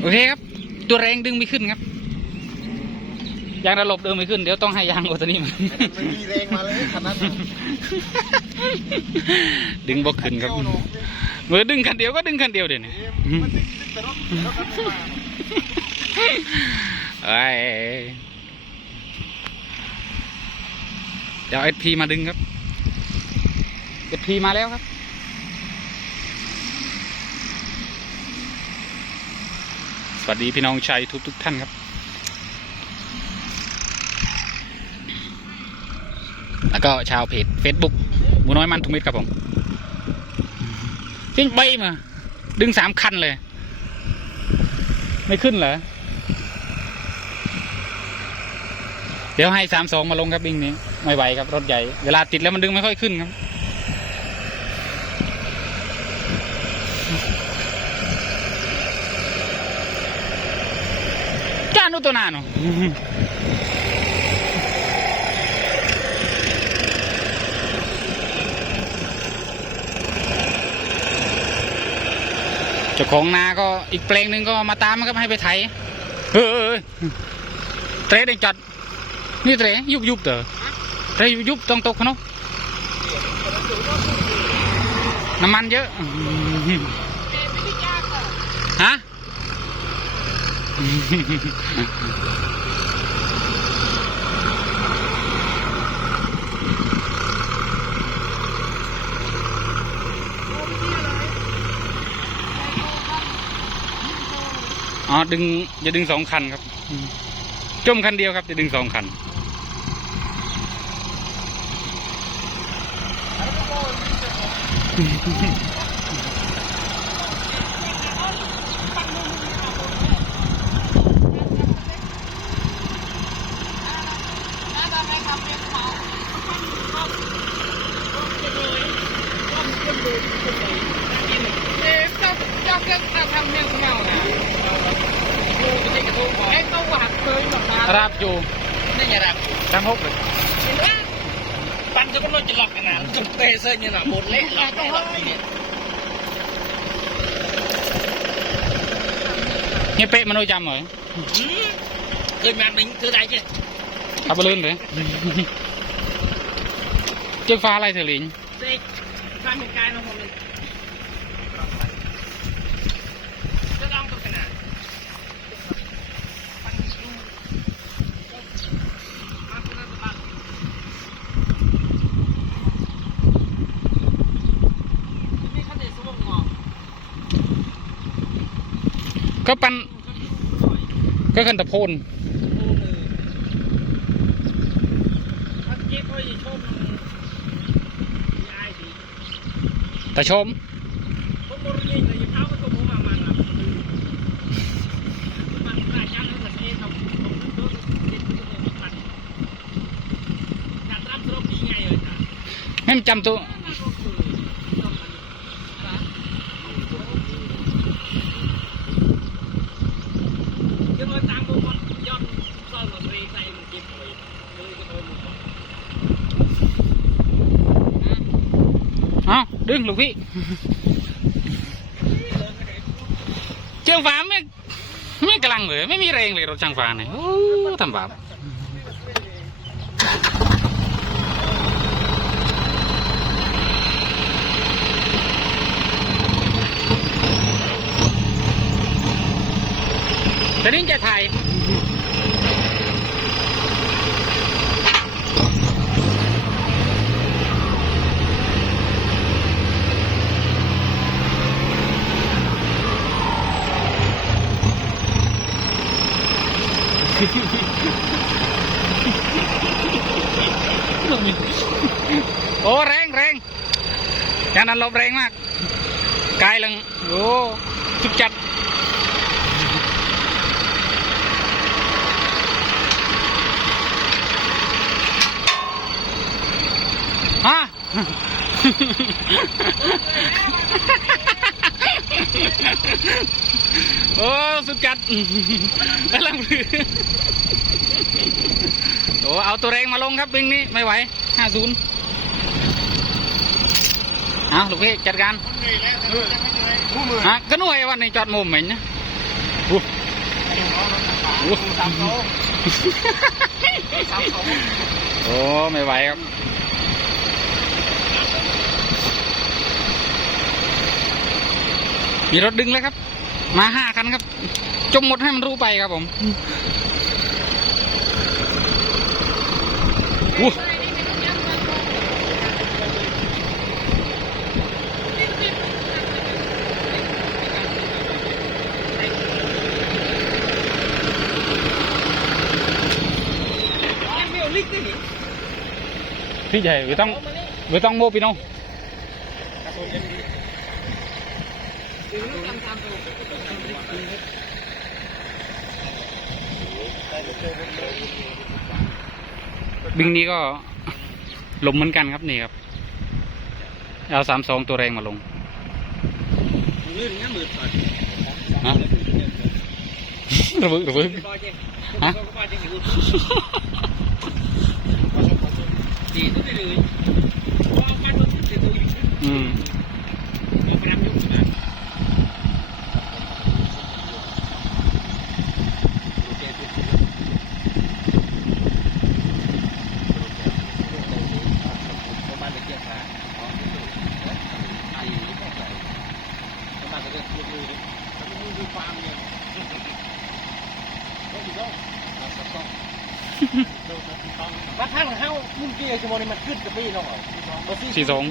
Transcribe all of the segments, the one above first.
โอเคครับ ตัวแรงดึงไม่ขึ้นครับ ยางระลบเดินไม่ขึ้น เดี๋ยวต้องให้ยางโอตัวนี้มันไม่มีแรงมาเลยขนาดนั้นดึงบกขึ้นครับเมื่อดึงคันเดียวก็ดึงคันเดียวเดี๋ยวนี้ไอ้เดี๋ยวเอพีมาดึงครับเอพีมาแล้วครับ วัสดีพี่น้องชายทุกทุกท่านครับ แล้วก็ชาวเพจ Facebook หมูน้อยมันทุกเม็ดครับผมจริงใบมา ดึงสามคันเลย ไม่ขึ้นเหรอ เดี๋ยวให้สามสองมาลงครับวิ่งนี้ ไม่ไหวครับ รถใหญ่ เวลาติดแล้วมันดึงไม่ค่อยขึ้นครับ จ้านุตัวหนาเนาะเจ้าของนาก็อีกแปลงหนึ่งก็มาตามครับให้ไปไถเฮ้ยเตะได้จัด นี่เตะยุบยุบเต๋อเตะยุบยุบต้องตกขาเนาะน้ำมันเยอะฮะ อ๋อดึงจะดึงสองคันครับ จมคันเดียวครับ จะดึงสองคันอ นี่ไงครับ ทำหกเลย ปันจะก็รถจะหลอกกันนะจุดเปเซอร์เนี่ยนะหม ดเละหลอกหลอกไปเนี่ยเงี้ยเป๊ะมันโดยจำหน่อยเคยมาหนึ่งคือได้ใช่ ขับไปลื่นเลยเจ้าฟ้าอะไรเถอะลิงเด็กฟันเหตุการณ์ของผมเลยจะลองตัวขนาดก็ปันก็ขันตะโพน ถ้าเก็บไว้ชมยายดี ตะชม ผมบอกเลยแต่ยังเท้าก็ตัวผมมามันอะมันกล้าจ้างแล้วแต่เอ๊ะเราผมก็เด็ดตัวมันมันอยากรับสรุปยังไงเลยจ้ะ ให้มันจำตัว cái nói tăng của con do sao mà về tay mình kịp rồi rồi cái thôi mình เอ้า ดึงลูกพี่เจ้าฟ้าไม่ไม่กำลังเลย ไม่มีแรงเลยรถช่างฟ้าเนี่ยโอ้ทำบาปแต่นี่จะถ่าย โอ้แรงแรงยางนั้นลบแรงมากกายลังโอ้จุดจัดฮะ โอ้สุดจัดกำลังมือโอ้เอาตัวแรงมาลงครับวิ่งนี้ไม่ไหวห้าศูนย์เอาลูกพี่จัดการเหนื่อยแล้วแต่รถยังไม่เหนื่อยผู้มือฮะก็หน่วยวันนี้จอดมุมเหม็นนะอู้อู้สามสองสามสองโอ้ไม่ไหวครับมีรถดึงเลยครับ มาห้าคันครับ จมหมดให้มันรู้ไปครับผมอู้ไม่เอาลิกได้หนิพี่ใหญ่ไม่ต้องไม่ต้องโมปีโนถึงต้องทำตามตัว บิงนี้ก็ลมเหมือนกันครับนี่ครับเอาสามสองตัวแรงมาลงฮะระเบิดระเบิดฮะ ก็เจ๊หิวดีทุกทีเลยพอเอาไปมันจะดูอยู่ อืม เอาไปทำยุ่งมา ประมาณตะเกียบมาอ๋อไอ้นี่แค่ไหน ประมาณตะเกียบมือมือเลยแล้วมือฟางเนี่ยก็อยู่แล้วมาทางเฮามุ่งเกียร์ชั่วโมงนี้มันขึ้นกับพี่น้องสี่สอง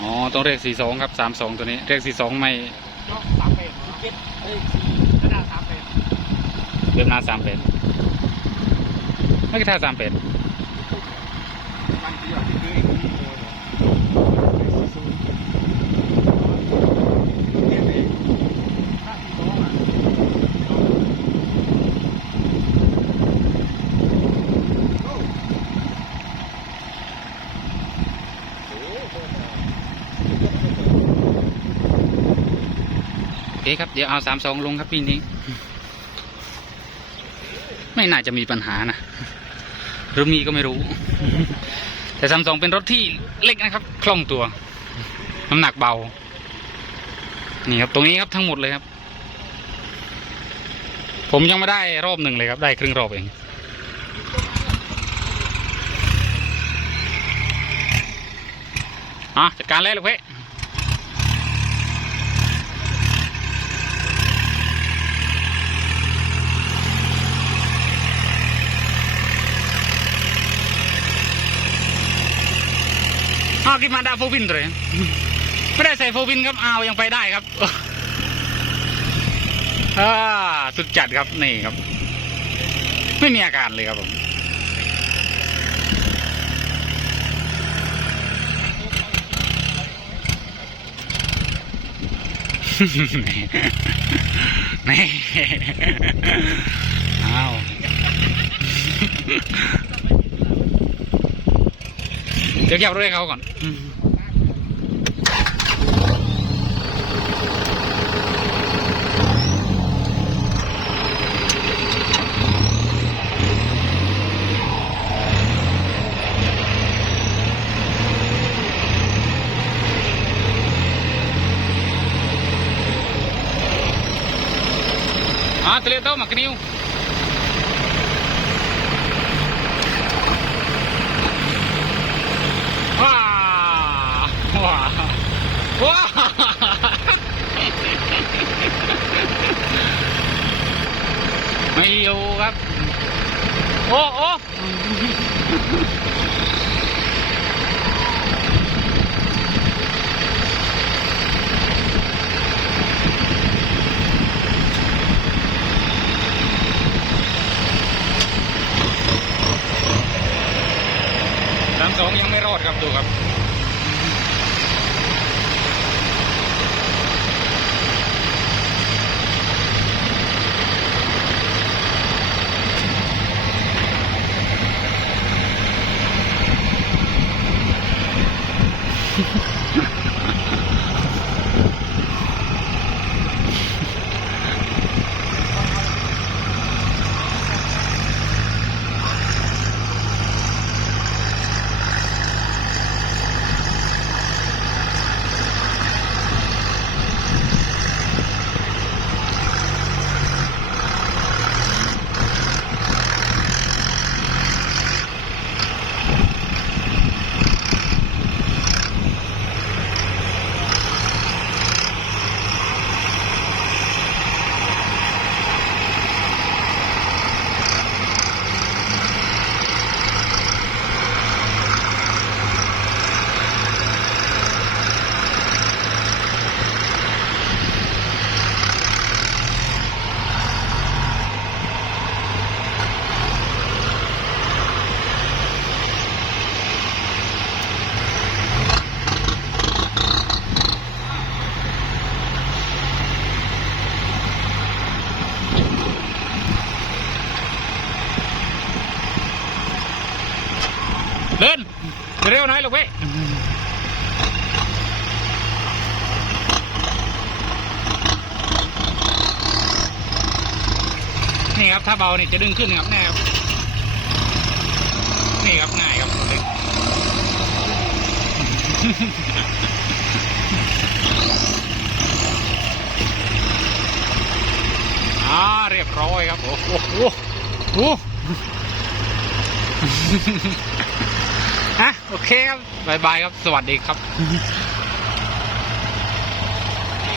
อ๋อต้องเรียกสี่สองครับสามสองตัวนี้เรียกสี่สองไม่สามเป็ดเจ็ดเอ้ยสี่กระดาษสามเป็ดเรียบหนาสามเป็ดไม่กี่ท่าสามเป็ด มันที่เราที่คือไอ้คนโมย โอเคครับ เดี๋ยวเอาสามสองลงครับปีนี้ ไม่น่าจะมีปัญหานะหรือมีก็ไม่รู้ แต่สามสองเป็นรถที่เล็กนะครับ คล่องตัว น้ำหนักเบา นี่ครับ ตรงนี้ครับทั้งหมดเลยครับ ผมยังไม่ได้รอบหนึ่งเลยครับ ได้ครึ่งรอบเองอะจัดการเลยลูกเพ่ อ้าวกินมาดาโฟวินเลยไม่ได้ใส่โฟวินครับอ้ายังไปได้ครับอ่าสุดจัดครับนี่ครับ ไม่มีอาการเลยครับผมนี่อ้าว ดี๋ยวเก็บรถให้เขาก่อน Ah, terlihat tahu makin new. Wah, ยูครับ โอ้โอ้สามสองยังไม่รอดครับดูครับ วหน่อยลูกเว้ยนี่ครับ ถ้าเบาเนี่ยจะดึงขึ้นครับแน่ครับนี่ครับง่ายครับอ่าเรียบร้อยครับ โอ้โหโอ้โห อะโอเคครับบายบายครับ สวัสดีครับ